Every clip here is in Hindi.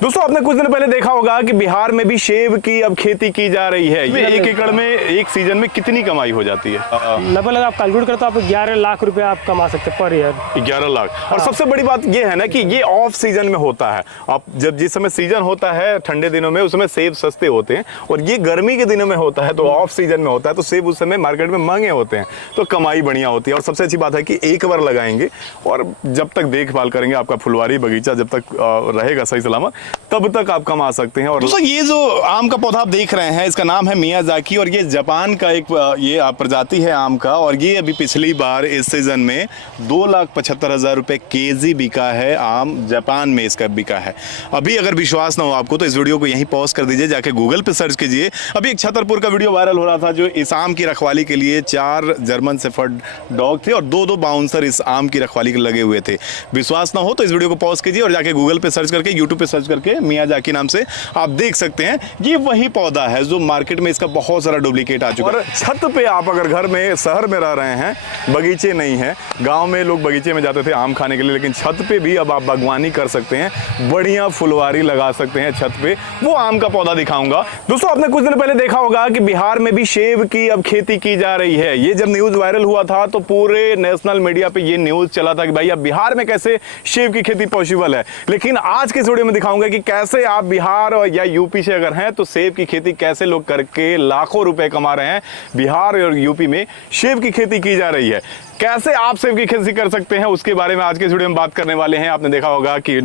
दोस्तों आपने कुछ दिन पहले देखा होगा कि बिहार में भी सेब की अब खेती की जा रही है। ये 1 एकड़ में एक सीजन में कितनी कमाई हो जाती है? नब्बे लाख आप कैलकुलेट करते हो, आप 11 लाख रुपए आप कमा सकते हैं पर ईयर। 11 लाख। और सबसे बड़ी बात ये है ना कि ये ऑफ सीजन में होता है। आप जब जिस समय सीजन होता है ठंडे दिनों में, उस समय सेब सस्ते होते हैं, और ये गर्मी के दिनों में होता है तो ऑफ सीजन में होता है, तो सेब उस समय मार्केट में महंगे होते हैं, तो कमाई बढ़िया होती है। और सबसे अच्छी बात है कि एक बार लगाएंगे और जब तक देखभाल करेंगे, आपका फुलवारी बगीचा जब तक रहेगा सही सलामत, तब तक आप कमा सकते हैं। और दोस्तों ये जो आम का पौधा आप देख रहे हैं, इसका नाम है मियाजाकी, और ये जापान का एक ये प्रजाति है आम का। और ये अभी पिछली बार इस सीजन में 2,75,000 रुपए केजी बिका है आम, जापान में इसका बिका है। अभी अगर विश्वास ना हो आपको तो इस वीडियो को यहीं पॉज कर दीजिए, जाके गूगल पे सर्च कीजिए। अभी एक छतरपुर का वीडियो वायरल हो रहा था, जो इस आम की रखवाली के लिए 4 जर्मन शेफर्ड डॉग थे और 2 बाउंसर इस आम की रखवाली के लगे हुए थे। विश्वास ना हो तो इस वीडियो को पॉज कीजिए और जाके गूगल पे सर्च करके, यूट्यूब पे सर्च करके मियाजाकी नाम से आप देख सकते हैं। ये वही पौधा है जो मार्केट में इसका बहुत सारा डुप्लीकेट आ चुका है। छत पे आप अगर घर में शहर में रह रहे हैं, बगीचे नहीं है, गांव में लोग बगीचे में जाते थे आम खाने के लिए, लेकिन छत पे भी अब आप बागवानी कर सकते हैं, बढ़िया फुलवारी लगा सकते हैं छत पे। वो आम का पौधा दिखाऊंगा। दोस्तों आपने कुछ दिन पहले देखा होगा कि बिहार में भी सेब की अब खेती की जा रही है। ये जब न्यूज वायरल हुआ था तो पूरे नेशनल मीडिया पे ये न्यूज चला था कि भाई अब बिहार में कैसे सेब की खेती पॉसिबल है। लेकिन आज के वीडियो में दिखाऊंगा कि कैसे आप बिहार या यूपी से अगर हैं तो सेब की खेती कैसे लोग करके लाखों रुपए कमा रहे हैं। बिहार और यूपी में सेब की खेती की जा रही है, कैसे आप सेब की खेती कर सकते हैं, उसके बारे में आज के वीडियो में बात करने वाले हैं। आपने देखा होगा कि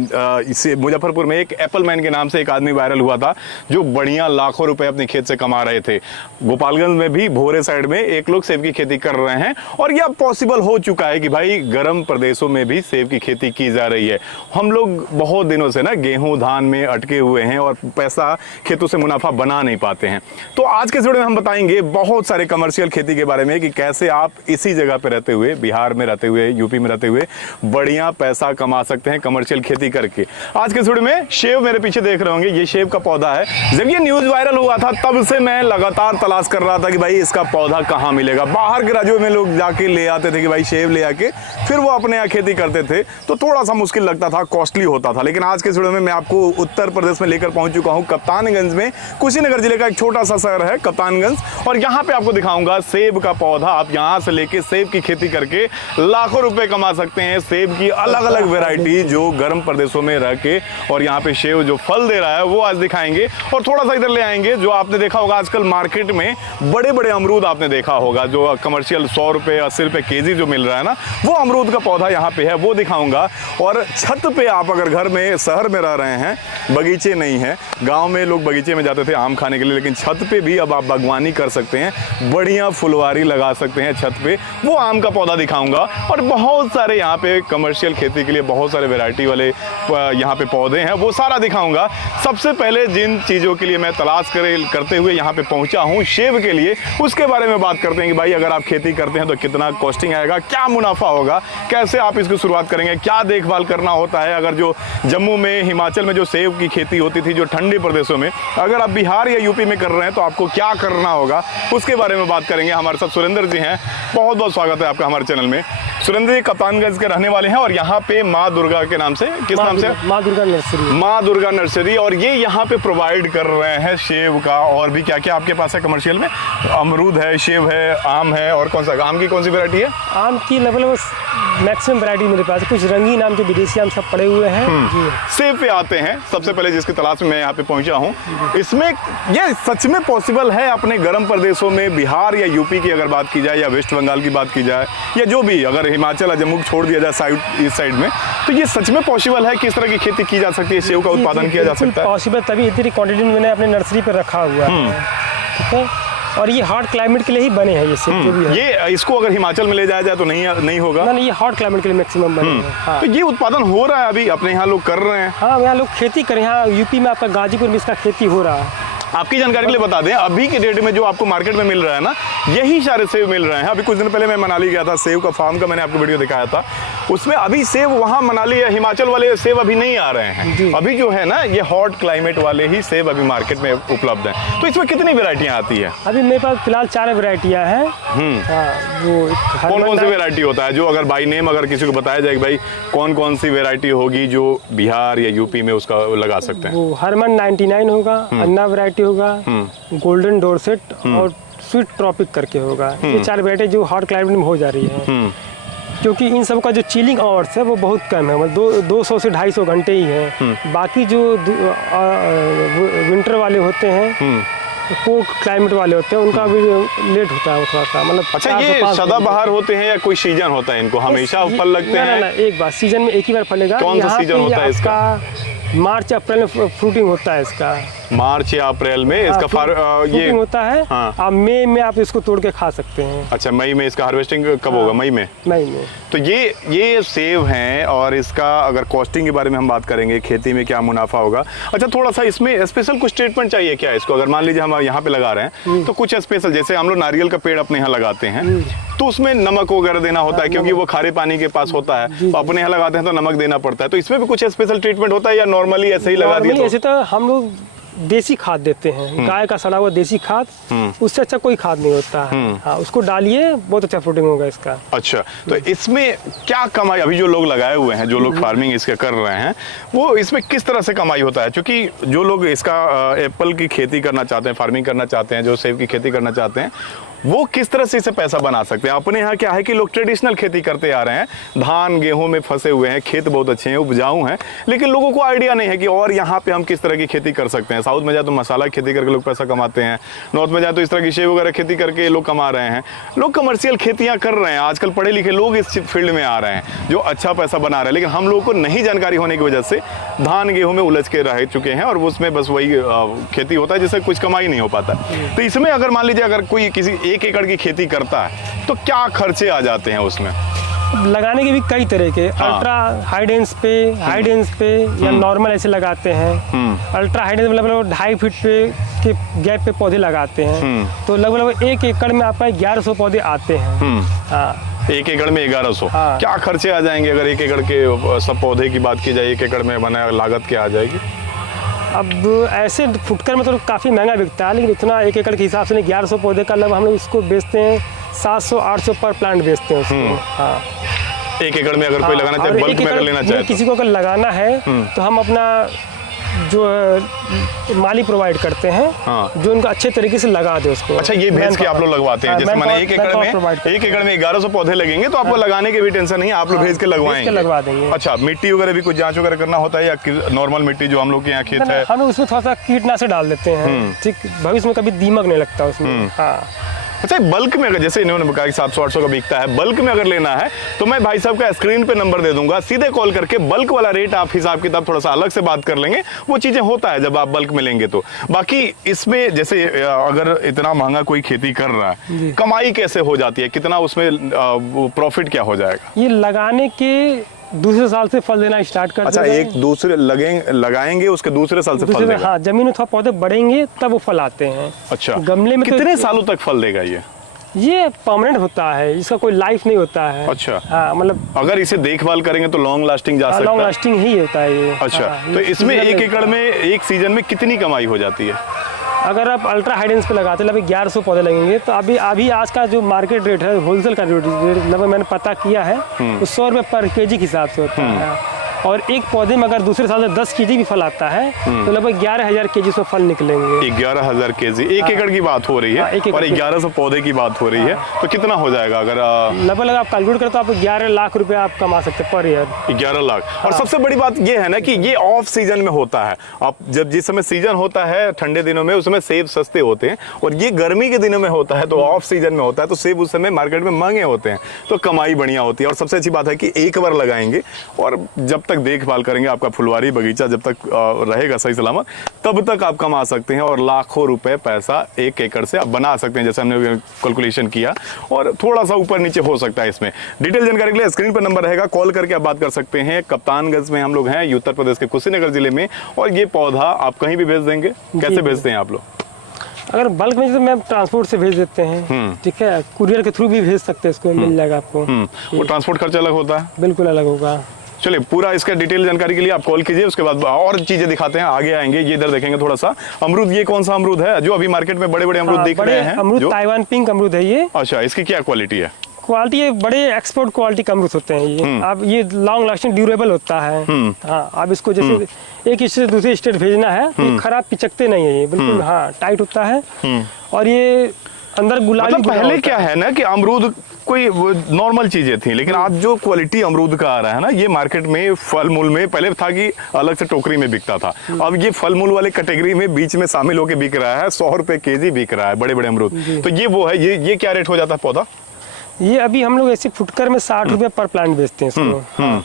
इसे मुजफ्फरपुर में एक एप्पल मैन के नाम से एक आदमी वायरल हुआ था, जो बढ़िया लाखों रुपए अपने खेत से कमा रहे थे। गोपालगंज में भी भोरे साइड में एक लोग सेब की खेती कर रहे हैं, और यह पॉसिबल हो चुका है कि भाई गर्म प्रदेशों में भी सेब की खेती की जा रही है। हम लोग बहुत दिनों से ना गेहूं धान में अटके हुए हैं और पैसा खेतों से मुनाफा बना नहीं पाते हैं। तो आज के वीडियो में हम बताएंगे बहुत सारे कमर्शियल खेती के बारे में कि कैसे आप इसी जगह पे रहते हुए, बिहार में रहते हुए, यूपी में रहते हुए बढ़िया पैसा कमा सकते हैं कमर्शियल खेती करके। आज के वीडियो में सेब मेरे पीछे देख रहे होंगे, ये सेब का पौधा है। जब ये न्यूज वायरल हुआ था तब से मैं लगातार तलाश कर रहा था कि भाई इसका पौधा कहां मिलेगा। बाहर के राज्यों में लोग जाके ले आते थे कि भाई सेब ले आके फिर वो अपने यहाँ खेती करते थे, तो थोड़ा सा मुश्किल लगता था, कॉस्टली होता था। लेकिन आज के वीडियो में मैं आपको उत्तर प्रदेश में लेकर पहुंच चुका हूं, कप्तानगंज में। कुशीनगर जिले का एक छोटा सा शहर है कप्तानगंज, और यहाँ पे आपको दिखाऊंगा सेब का पौधा। आप यहाँ से लेके सेब की खेती करके लाखों रुपए कमा सकते हैं। सेब की अलग अलग वैरायटी जो गर्म प्रदेशों में रह के, और यहाँ पे सेब जो फल दे रहा है वो आज दिखाएंगे। और थोड़ा सा इधर ले आएंगे, जो आपने देखा होगा आजकल मार्केट में बड़े बड़े अमरूद आपने देखा होगा, जो कमर्शियल 100 रुपए 80 रुपए केजी जो मिल रहा है ना, वो अमरूद का पौधा यहाँ पे है, वो दिखाऊंगा। और छत पे आप अगर घर में शहर में रह रहे हैं, बगीचे नहीं है, गाँव में लोग बगीचे में जाते थे आम खाने के लिए, लेकिन छत पे भी अब आप बागवानी कर सकते हैं, बढ़िया फुलवारी लगा सकते हैं छत पे, वो आम का पौधा दिखाऊंगा। और बहुत सारे यहाँ पे कमर्शियल खेती के लिए बहुत सारे वैरायटी वाले यहाँ पे पौधे हैं, वो सारा दिखाऊंगा। सबसे पहले जिन चीज़ों के लिए मैं तलाश करते हुए यहाँ पे पहुँचा हूँ सेब के लिए, उसके बारे में बात करते हैं कि भाई अगर आप खेती करते हैं तो कितना कॉस्टिंग आएगा, क्या मुनाफा होगा, कैसे आप इसकी शुरुआत करेंगे, क्या देखभाल करना होता है। अगर जो जम्मू में, हिमाचल में जो सेब की खेती होती थी जो ठंडे प्रदेशों में, अगर आप बिहार या यूपी में कर रहे हैं तो आपको क्या करना होगा, उसके बारे में बात करेंगे। हमारे साथ सुरेंद्र जी हैं, बहुत बहुत स्वागत है आपका हमारे चैनल में। सुरेंद्र जी कप्तानगंज के रहने वाले हैं, और यहाँ पे माँ दुर्गा के नाम से, किस नाम से? माँ दुर्गा नर्सरी। माँ दुर्गा नर्सरी। और ये यहाँ पे प्रोवाइड कर रहे हैं सेब का, और भी क्या क्या आपके पास है कमर्शियल में? अमरूद है, सेब है, आम है, और कौन सा आम की कौन सी वैरायटी है? आम की लगभग मैक्सिमम वैरायटी मेरे पास है, कुछ रंगीन आम के विदेशी आम सब पड़े हुए हैं। सेब पे आते हैं सबसे पहले, जिसकी तलाश में मैं यहाँ पे पहुंचा हूँ। इसमें ये सच में पॉसिबल है अपने गर्म प्रदेशों में, बिहार या यूपी की अगर बात की जाए, या वेस्ट बंगाल की बात की जाए, या जो भी, अगर हिमाचल या जम्मू छोड़ दिया जाए इस साइड में, तो ये सच में पॉसिबल है कि इस तरह की खेती की जा सकती है, सेब का उत्पादन किया जा सकता है? पॉसिबल, तभी इतनी क्वांटिटी में मैंने अपने नर्सरी पर रखा हुआ है। ठीक है, और ये हॉट क्लाइमेट के लिए ही बने हैं ये सेब जो भी है। ये इसको अगर हिमाचल में ले जाया जाए तो नहीं होगा ना, ये हॉट क्लाइमेट के लिए मैक्सिमम बने हैं। हाँ। तो ये उत्पादन हो रहा है अभी अपने यहाँ लोग कर रहे हैं? हाँ, यहाँ लोग खेती करें। यहाँ यूपी में आपका गाजीपुर में इसका खेती हो रहा है। आपकी जानकारी के लिए बता दें, अभी के डेट में जो आपको मार्केट में मिल रहा है ना, यही सारे सेब मिल रहे हैं। अभी कुछ दिन पहले मैं मनाली गया था, सेब का फार्म का मैंने आपको वीडियो दिखाया था। उसमें अभी सेब वहाँ मनाली या हिमाचल वाले सेब अभी नहीं आ रहे हैं, अभी जो है ना ये हॉट क्लाइमेट वाले ही सेब अभी मार्केट में उपलब्ध हैं। तो इसमें कितनी वेराइटियाँ आती है? अभी मेरे पास फिलहाल 4 वेराइटियाँ हैं। वो कौन कौन सी वेराइटी होता है जो अगर बाई नेम अगर किसी को बताया जाए कि भाई कौन कौन सी वेराइटी होगी जो बिहार या यूपी में उसका लगा सकते हैं? वो हरमन 99 होगा, अन्ना वेराइटी होगा, गोल्डन डोरसेट और स्वीट ट्रॉपिक करके होगा। ये 4 वेराइटी जो हॉट क्लाइमेट में हो जा रही है, क्योंकि इन सब का जो चिलिंग आवर्स है वो बहुत कम है, मतलब 200 से 250 घंटे ही है। बाकी जो विंटर वाले होते हैं, कोल्ड क्लाइमेट वाले होते हैं, उनका भी लेट होता है थोड़ा सा, मतलब। अच्छा, ये सदाबहार होते हैं या कोई सीजन होता है इनको? हमेशा फल लगते हैं? ना, एक बार सीजन में एक ही बार फलेगा। कौन सा सीजन होता है इसका? मार्च अप्रैल में फ्रूटिंग होता है इसका। मार्च या अप्रैल में इसका ये होता है। हाँ। आप मई में आप इसको तोड़ के खा सकते हैं। अच्छा, मई में इसका हार्वेस्टिंग कब होगा? मई में। मई में। तो ये सेब हैं, और इसका अगर कॉस्टिंग के बारे में हम बात करेंगे, खेती में क्या मुनाफा होगा। अच्छा, थोड़ा सा इसमें स्पेशल कुछ ट्रीटमेंट चाहिए क्या इसको? अगर मान लीजिए हम यहाँ पे लगा रहे हैं तो कुछ स्पेशल, जैसे हम लोग नारियल का पेड़ अपने यहाँ लगाते हैं तो उसमें नमक वगैरह देना होता है, क्योंकि वो खारे पानी के पास होता है, तो अपने यहाँ लगाते हैं तो नमक देना पड़ता है। तो इसमें भी कुछ स्पेशल ट्रीटमेंट होता है या नॉर्मली ऐसे ही लगा दिया? ऐसे तो हम लोग देसी खाद देते हैं, गाय का सड़ा हुआ देसी खाद, उससे अच्छा कोई खाद नहीं होता है। हाँ, उसको डालिए, बहुत अच्छा फ्रूटिंग होगा इसका। अच्छा, तो इसमें क्या कमाई, अभी जो लोग लगाए हुए हैं, जो लोग फार्मिंग इसके कर रहे हैं, वो इसमें किस तरह से कमाई होता है? क्योंकि जो लोग इसका एप्पल की खेती करना चाहते हैं, फार्मिंग करना चाहते हैं, जो सेब की खेती करना चाहते हैं, वो किस तरह से इसे पैसा बना सकते हैं? अपने यहाँ क्या है कि लोग ट्रेडिशनल खेती करते आ रहे हैं, धान गेहूं में फंसे हुए हैं, खेत बहुत अच्छे हैं, उपजाऊ हैं, लेकिन लोगों को आइडिया नहीं है कि और यहाँ पे हम किस तरह की खेती कर सकते हैं। साउथ में जाए तो मसाला खेती करके लोग पैसा कमाते हैं, नॉर्थ में जाए तो इस तरह की सेब वगैरह खेती करके लोग कमा रहे हैं। लोग कमर्शियल खेतियाँ कर रहे हैं, आजकल पढ़े लिखे लोग इस फील्ड में आ रहे हैं जो अच्छा पैसा बना रहे हैं, लेकिन हम लोगों को नहीं जानकारी होने की वजह से धान गेहूं में उलझ के रह चुके हैं, और उसमें बस वही खेती होता है जिससे कुछ कमाई नहीं हो पाता। तो इसमें अगर मान लीजिए अगर कोई किसी 1 एकड़ की खेती करता है तो क्या खर्चे आ जाते हैं उसमें? लगाने के भी कई तरह के, अल्ट्रा हाई डेंस पे या नॉर्मल ऐसे लगाते हैं। अल्ट्रा हाई डेंस मतलब 2.5 फीट पे के गैप पे पौधे लगाते हैं, तो लगभग 1 एकड़ में आपका 1100 पौधे आते हैं। हाँ, 1 एकड़ में 1100। हाँ। क्या खर्चे आ जाएंगे अगर 1 एकड़ के सब पौधे की बात की जाए? 1 एकड़ में बना लागत क्या आ जाएगी? अब ऐसे फुटकर में तो काफ़ी महंगा बिकता है, लेकिन इतना 1 एकड़ के हिसाब से नहीं, 1100 पौधे का लगभग हम लोग इसको बेचते हैं 700-800 पर प्लांट बेचते हैं उसको। हाँ, 1 एकड़ में अगर कोई लगाना चाहे, बल्क में अगर लेना चाहे, किसी को अगर लगाना है तो हम अपना जो माली प्रोवाइड करते हैं, हाँ। जो उनको अच्छे तरीके से लगा दे उसको। अच्छा, ये भेज के आप लोग लगवाते हैं? जैसे मैंने 1 एकड़ में 1100 पौधे लगेंगे तो आपको लगाने की भी टेंशन नहीं है, आप लोग भेज के लगवाएंगे? लगवा देंगे। अच्छा, मिट्टी वगैरह भी कुछ जांच वगैरह करना होता है या नॉर्मल मिट्टी जो हम लोग के यहाँ खेत है? हम उसमें थोड़ा सा कीटनाशक डाल देते हैं, ठीक, भविष्य में कभी दीमक नहीं लगता उसमें। हाँ। अच्छा, बल्क में अगर जैसे इन्होंने कहा कि 700-800 का बिकता है, बल्क में अगर लेना है तो मैं भाई साहब का स्क्रीन पे नंबर दे दूंगा, सीधे कॉल करके बल्क वाला रेट आप हिसाब किताब थोड़ा सा अलग से बात कर लेंगे। वो चीजें होता है जब आप बल्क में लेंगे तो। बाकी इसमें जैसे अगर इतना महंगा कोई खेती कर रहा है, कमाई कैसे हो जाती है, कितना उसमें प्रॉफिट क्या हो जाएगा? ये लगाने के दूसरे साल से फल देना स्टार्ट कर अच्छा, एक दूसरे लगाएंगे उसके दूसरे साल से फल देगा? हाँ, जमीन में थोड़ा पौधे बढ़ेंगे तब वो फल आते हैं। अच्छा, गमले में कितने सालों तक फल देगा ये परमानेंट होता है, इसका कोई लाइफ नहीं होता है। अच्छा। हाँ, मतलब अगर इसे देखभाल करेंगे तो लॉन्ग लास्टिंग जा सकता है? लॉन्ग लास्टिंग ही होता है ये। अच्छा, तो इसमें 1 एकड़ में एक सीजन में कितनी कमाई हो जाती है? अगर आप अल्ट्रा हाई डेंस पे लगाते हैं लगभग 1100 पौधे लगेंगे, तो अभी आज का जो मार्केट रेट है, होलसेल का रेट लगभग मैंने पता किया है, तो 100 रुपये पर केजी के हिसाब से होता है। और एक पौधे में अगर दूसरे साल से 10 केजी भी फल आता है तो लगभग 11,000 केजी से फल निकलेंगे। 11,000 केजी 1 एकड़ की बात हो रही है, और 1100 पौधे की बात हो रही है, तो कितना हो जाएगा अगर लगभग आप कैलकुलेट करें तो आप 11 लाख रुपए आप कमा सकते हैं पर ईयर। 11 लाख। और सबसे बड़ी बात ये है ना कि ये ऑफ सीजन में होता है। आप जब जिस समय सीजन होता है ठंडे दिनों में, उस समय सेब सस्ते होते हैं, और ये गर्मी के दिनों में होता है तो ऑफ सीजन में होता है, तो सेब उस समय मार्केट में महंगे होते हैं, तो कमाई बढ़िया होती है। और सबसे अच्छी बात है कि एक बार लगाएंगे और जब तक देखभाल करेंगे, आपका फुलवारी बगीचा जब तक रहेगा सही सलामत, तब तक आप कमा सकते हैं और लाखों रुपए पैसा 1 एकड़ से आप बना सकते हैं, जैसे हमने कैलकुलेशन किया। और थोड़ा सा ऊपर नीचे हो सकता है इसमें। डिटेल जानकारी के लिए स्क्रीन पर नंबर रहेगा, कॉल करके आप बात कर सकते हैं। कप्तानगंज में हम लोग हैं, उत्तर प्रदेश के कुशीनगर जिले में, और ये पौधा आप कहीं भी भेज देंगे? कैसे भेजते हैं आप लोग? अगर बल्क में तो मैम ट्रांसपोर्ट से भेज देते हैं, ठीक है, कुरियर के थ्रू भी भेज सकते हैं, इसको मिल जाएगा आपको। वो ट्रांसपोर्ट खर्चा अलग होता है? बिल्कुल अलग होगा। चलिए, पूरा इसका डिटेल जानकारी के लिए आप कॉल कीजिए, उसके बाद और चीजें दिखाते हैं, आगे आएंगे। ये इधर देखेंगे थोड़ा सा अमरूद। ये कौन सा अमरूद है जो अभी मार्केट में बड़े बड़े अमरूद दिख रहे हैं? अमरूद ताइवान पिंक अमरूद है ये। अच्छा, इसकी क्या क्वालिटी है? क्वालिटी ये बड़े एक्सपोर्ट क्वालिटी का अमरूद होते हैं ये। अब ये लॉन्ग लास्टिंग ड्यूरेबल होता है। हाँ, अब इसको जैसे एक स्टेट से दूसरे स्टेट भेजना है तो ये खराब पिचकते नहीं है, ये बिल्कुल हाँ टाइट होता है। और ये अंदर गुलाबी मतलब पहले क्या है ना कि अमरूद कोई नॉर्मल चीजें थी, लेकिन आज जो क्वालिटी अमरूद का आ रहा है ना, ये मार्केट में फल मूल में पहले था कि अलग से टोकरी में बिकता था, अब ये फल मूल वाले कैटेगरी में बीच में शामिल होकर बिक रहा है। 100 रुपए केजी बिक रहा है बड़े बड़े अमरूद। तो ये वो है, ये क्या रेट हो जाता है पौधा? ये अभी हम लोग ऐसे फुटकर में 60 रुपए पर प्लांट बेचते हैं इसको।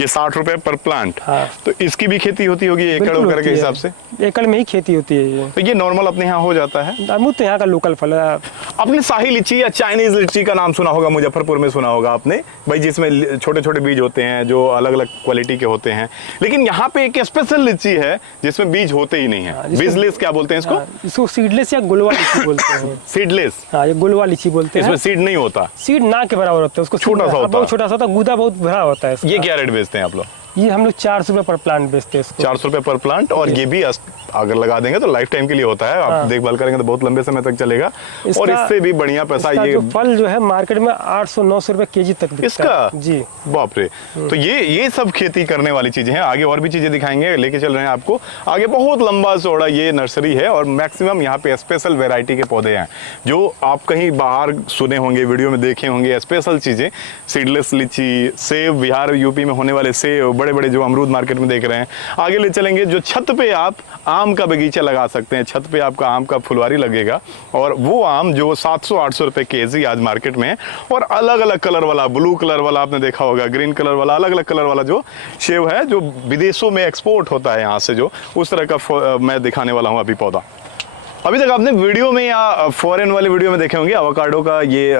ये 60 रुपए पर प्लांट। हाँ। तो इसकी भी खेती होती होगी एकड़ वगैरह के हिसाब से? एकड़ में ही खेती होती है ये। तो ये नॉर्मल अपने यहाँ हो जाता है? अमरूद तो यहाँ का लोकल फल है। आपने शाही लीची या चाइनीज लीची का नाम सुना होगा, मुजफ्फरपुर में सुना होगा आपने भाई, जिसमें छोटे छोटे बीज होते हैं जो अलग अलग क्वालिटी के होते हैं। लेकिन यहाँ पे एक स्पेशल लीची है जिसमें बीज होते ही नहीं है। बीजलेस क्या बोलते हैं इसको? इसको सीडलेस या गुलवा लीची बोलते हैं। सीडलेस? हाँ, ये गुलवा लीची बोलते हैं। इसमें सीड नहीं होता? सीड ना के बराबर होता है, उसको छोटा सा होता है। बहुत छोटा सा होता है, गूदा बहुत बड़ा होता है। ये क्या रेट बेचते हैं आप लोग? ये हम लोग 400 रुपए पर प्लांट बेचते हैं इसको। 400 रुपए पर प्लांट। और ये भी अगर लगा देंगे तो लाइफ टाइम के लिए होता है। आप देखभाल करेंगे तो बहुत लंबे समय तक चलेगा। और इससे भी बढ़िया पैसा ये जो फल जो है मार्केट में 800-900 रुपए केजी तक बिकता इसका है। जी बाप रे। तो ये सब खेती करने वाली चीजें हैं। आगे और भी चीजें दिखाएंगे, लेके चल रहे हैं आपको आगे। बहुत लंबा चौड़ा ये नर्सरी है और मैक्सिमम यहाँ पे स्पेशल वेराइटी के पौधे हैं जो आप कहीं बाहर सुने होंगे, वीडियो में देखे होंगे। स्पेशल चीजें, सीडलेस लीची, सेब, बिहार यूपी में होने वाले सेब, बड़े बड़े जो अमरूद मार्केट में देख रहे हैं। आगे ले चलेंगे, जो छत पे आप आम का बगीचा लगा सकते हैं। छत पे आपका आम का फुलवारी लगेगा और वो आम जो 700-800 रुपए केजी आज मार्केट में है। और अलग अलग कलर वाला, ब्लू कलर वाला आपने देखा होगा, ग्रीन कलर वाला, अलग अलग कलर वाला जो सेब है जो विदेशों में एक्सपोर्ट होता है यहाँ से, जो उस तरह का मैं दिखाने वाला हूँ अभी पौधा। अभी तक आपने वीडियो में या फॉरेन वाले वीडियो में देखे होंगे एवोकाडो का, ये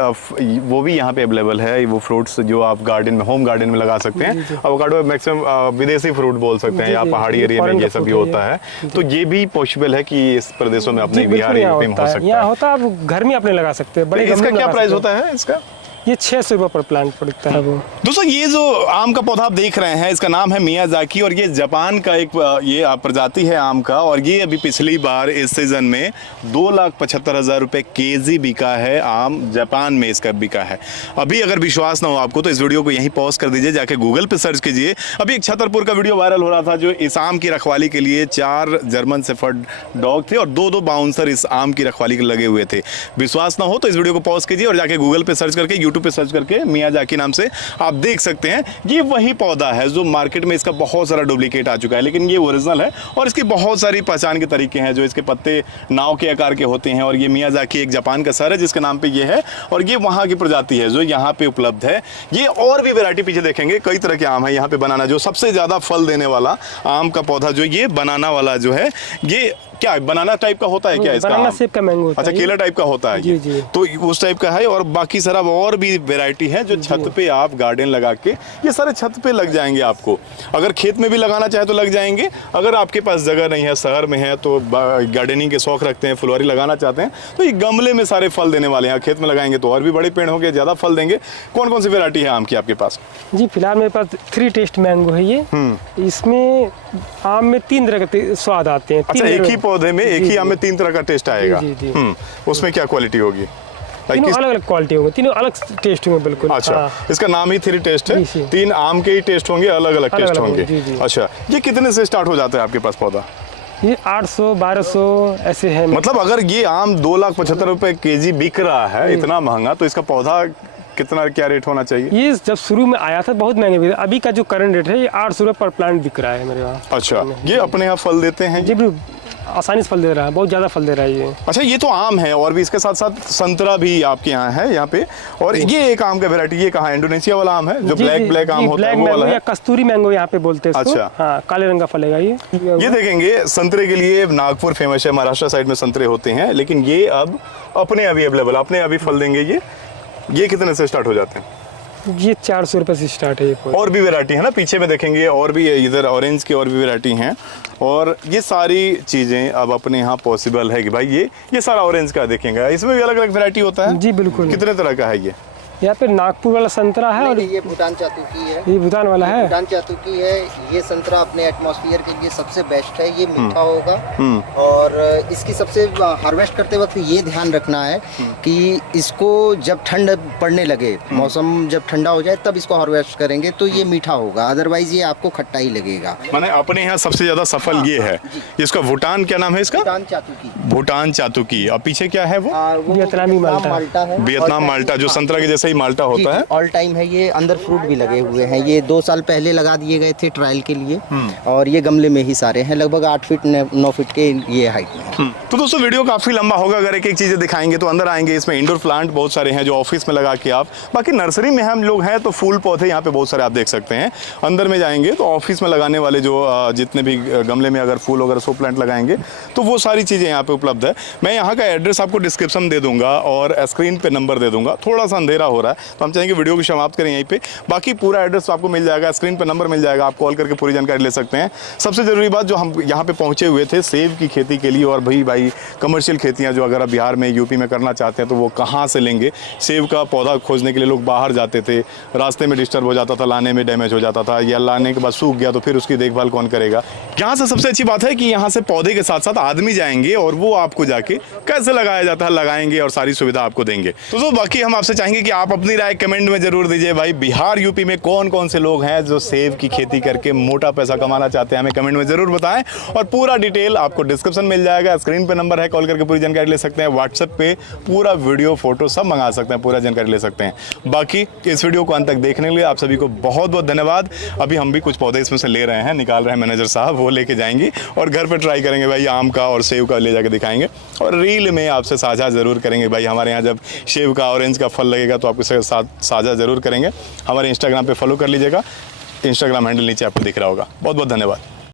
वो भी यहाँ पे अवेलेबल है। वो फ्रूट्स जो आप गार्डन में, होम गार्डन में लगा सकते हैं। एवोकाडो मैक्सिमम विदेशी फ्रूट बोल सकते हैं, या पहाड़ी एरिया में ये सब भी होता है। तो ये भी पॉसिबल है कि इस प्रदेशों में अपने बिहार यूपी में हो सकता है। यहाँ होता है, आप घर में अपने लगा सकते हैं। इसका क्या प्राइस होता है इसका? ये 600 रुपए पर प्लांट पड़ता है वो। दोस्तों, ये जो आम का पौधा आप देख रहे हैं इसका नाम है मियाजाकी और ये जापान का एक ये प्रजाति है आम का। और ये अभी पिछली बार इस सीजन में 2,75,000 रुपए केजी बिका है आम, जापान में इसका बिका है। अभी अगर विश्वास ना हो आपको तो इस वीडियो को यहीं पॉज कर दीजिए, जाके गूगल पे सर्च कीजिए। अभी एक छतरपुर का वीडियो वायरल हो रहा था जो इस आम की रखवाली के लिए 4 जर्मन शेफर्ड डॉग थे और 2-2 बाउंसर इस आम की रखवाली के लगे हुए थे। विश्वास ना हो तो इस वीडियो को पॉज कीजिए और जाके गूगल पे सर्च करके, यूट्यूब पे सर्च करके मियाजाकी नाम से आप देख सकते हैं। ये वही पौधा है जो मार्केट में इसका बहुत सारा डुप्लीकेट आ चुका है, लेकिन ये ओरिजिनल है और इसकी बहुत सारी पहचान के तरीके हैं। जो इसके पत्ते नाव के आकार के होते हैं। और ये मियाजाकी एक जापान का शहर है जिसके नाम पे ये है और ये वहाँ की प्रजाति है जो यहाँ पे उपलब्ध है। ये और भी वैरायटी पीछे देखेंगे, कई तरह के आम है यहाँ पे। बनाना जो सबसे ज्यादा फल देने वाला आम का पौधा जो ये बनाना वाला जो है, ये क्या बनाना टाइप का होता है क्या इसका? बनाना शेप का मैंगो होता है। अच्छा, केला टाइप का होता है। जी, जी। तो उस टाइप का है। और बाकी सारा और भी वैरायटी है जो छत पे आप गार्डन लगा के, ये सारे छत पे लग जाएंगे आपको। अगर खेत में भी लगाना चाहे तो लग जाएंगे। अगर आपके पास जगह नहीं है, शहर में है, तो गार्डनिंग के शौक रखते हैं, फुलवारी लगाना चाहते हैं, तो ये गमले में सारे फल देने वाले हैं। खेत में लगाएंगे तो और भी बड़े पेड़ होंगे, ज्यादा फल देंगे। कौन कौन सी वैरायटी है आम की आपके पास? जी, फिलहाल मेरे पास 3 टेस्ट मैंगो है ये। इसमें आम में 3 तरह के स्वाद आते हैं। अच्छा, एक ही पौधे में, एक ही आम में 3 तरह का टेस्ट आएगा। जी, जी। उसमें क्या क्वालिटी होगी? तीनों अलग अलग क्वालिटी होंगे, तीनों अलग टेस्ट होंगे बिल्कुल। अच्छा, हाँ। इसका नाम ही 3 टेस्ट है। 3 आम के ही टेस्ट होंगे, अलग अलग टेस्ट होंगे। जी, जी। अच्छा, ये कितने से स्टार्ट हो जाता है आपके पास पौधा? ये 800-1200 ऐसे है। मतलब अगर ये आम 2,75,000 रुपए केजी बिक रहा है, इतना महंगा, तो इसका पौधा कितना, क्या रेट होना चाहिए? ये जब शुरू में आया था बहुत महंगे भी थे। अभी का जो करंट रेट है ये 800 रुपए पर प्लांट बिक रहा है मेरे वहाँ। अच्छा, ये अपने यहाँ फल देते हैं? जी, आसानी से फल दे रहा है, बहुत ज़्यादा फल दे रहा है ये। अच्छा, ये तो आम है और भी इसके साथ साथ संतरा भी आपके यहाँ है यहाँ पे। और ये एक आम का वैरायटी, ये कहाँ? इंडोनेशिया वाला आम है जो ब्लैक आम होता है, वो वाला है? कस्तूरी मैंगो यहाँ पे बोलते हैं इसको। अच्छा। हाँ, काले रंग का फलेगा ये। ये देखेंगे, संतरे के लिए नागपुर फेमस है, महाराष्ट्र साइड में संतरे होते हैं, लेकिन ये अब अपने अभी अवेलेबल, अपने अभी फल देंगे। ये कितने से स्टार्ट हो जाते हैं? ये 400 रुपये से स्टार्ट है ये पौधे। और भी वैरायटी है ना, पीछे में देखेंगे और भी इधर ऑरेंज की और भी वैरायटी हैं। और ये सारी चीज़ें अब अपने यहाँ पॉसिबल है कि भाई ये सारा ऑरेंज का देखेंगे, इसमें भी अलग अलग वैरायटी होता है। जी बिल्कुल। कितने तरह का है ये? यहाँ पे नागपुर वाला संतरा है और ये भूटान चातुकी है। ये भूटान वाला है। भूटान चातुकी है। ये संतरा अपने एटमॉस्फेयर के लिए सबसे बेस्ट है। ये मीठा होगा और इसकी सबसे हार्वेस्ट करते वक्त ये ध्यान रखना है कि इसको जब ठंड पड़ने लगे, मौसम जब ठंडा हो जाए तब इसको हार्वेस्ट करेंगे तो ये मीठा होगा, अदरवाइज ये आपको खट्टा ही लगेगा। माने अपने यहाँ सबसे ज्यादा सफल ये है। इसका भूटान क्या नाम है इसका? भूटान चातुकी। भूटान चातुकी। और पीछे क्या है वो? वियतनामी माल्टा है। वियतनाम माल्टा, जो संतरा के जैसे ही माल्टा होता है। ऑल टाइम है। ये अंदर फ्रूट भी लगे हुए हैं। ये 2 साल पहले लगा दिए गए थे ट्रायल के लिए और ये गमले में ही सारे हैं, लगभग 8 फीट 9 फीट के ये हाइट में। तो दोस्तों वीडियो काफी लंबा होगा, अगर एक एक चीजें दिखाएंगे तो अंदर आएंगे। इसमें इंडोर प्लांट बहुत सारे हैं जो ऑफिस में लगा के आप, बाकी नर्सरी में हम लोग हैं तो फूल पौधे यहाँ पे बहुत सारे आप देख सकते हैं। अंदर में जाएंगे तो ऑफिस में लगाने वाले जो जितने भी गमले में अगर फूल वगैरह सो प्लांट लगाएंगे तो वो सारी चीजें यहाँ पे उपलब्ध है। मैं यहाँ का एड्रेस आपको डिस्क्रिप्शन दे दूंगा और स्क्रीन पे नंबर दे दूंगा। थोड़ा सा अंधेरा हो रहा है तो हम चाहेंगे वीडियो को समाप्त करें यहीं पे। बाकी पूरा एड्रेस आपको मिल जाएगा, स्क्रीन पे नंबर मिल जाएगा, आप कॉल करके पूरी जानकारी ले सकते हैं। सबसे जरूरी बात, जो हम यहाँ पे पहुंचे हुए थे सेब की खेती के लिए, और भाई कमर्शियल खेतियाँ जो अगर आप बिहार में यूपी में करना चाहते हैं तो वो कहाँ से लेंगे। सेब का पौधा खोजने के लिए लोग बाहर जाते थे, रास्ते में डिस्टर्ब हो जाता था, लाने में डैमेज हो जाता था, या लाने के बाद सूख गया तो फिर उसकी देखभाल कौन करेगा। यहाँ से सबसे अच्छी बात है कि यहाँ से पौधे के साथ साथ आदमी जाएंगे और वो आपको जाके कैसे लगाया जाता है लगाएंगे और सारी सुविधा आपको देंगे। तो बाकी हम आपसे चाहेंगे कि आप अपनी राय कमेंट में जरूर दीजिए। भाई बिहार यूपी में कौन कौन से लोग हैं जो सेब की खेती करके मोटा पैसा कमाना चाहते हैं, हमें कमेंट में जरूर बताएं। और पूरा डिटेल आपको डिस्क्रिप्शन मिल जाएगा, स्क्रीन पे नंबर है, कॉल करके पूरी जानकारी ले सकते हैं। व्हाट्सएप पे पूरा वीडियो फोटो सब मंगा सकते हैं, पूरा जानकारी ले सकते हैं। बाकी इस वीडियो को अंत तक देखने के लिए आप सभी को बहुत बहुत धन्यवाद। अभी हम भी कुछ पौधे इसमें से ले रहे हैं, निकाल रहे हैं मैनेजर साहब, वो लेके जाएंगे और घर पे ट्राई करेंगे भाई, आम का और सेब का ले जाके दिखाएंगे और रील में आपसे साझा जरूर करेंगे। भाई हमारे यहाँ जब सेब का ऑरेंज का फल लगेगा तो आपके साथ साझा जरूर करेंगे। हमारे इंस्टाग्राम पे फॉलो कर लीजिएगा, इंस्टाग्राम हैंडल नीचे आपको दिख रहा होगा। बहुत बहुत धन्यवाद।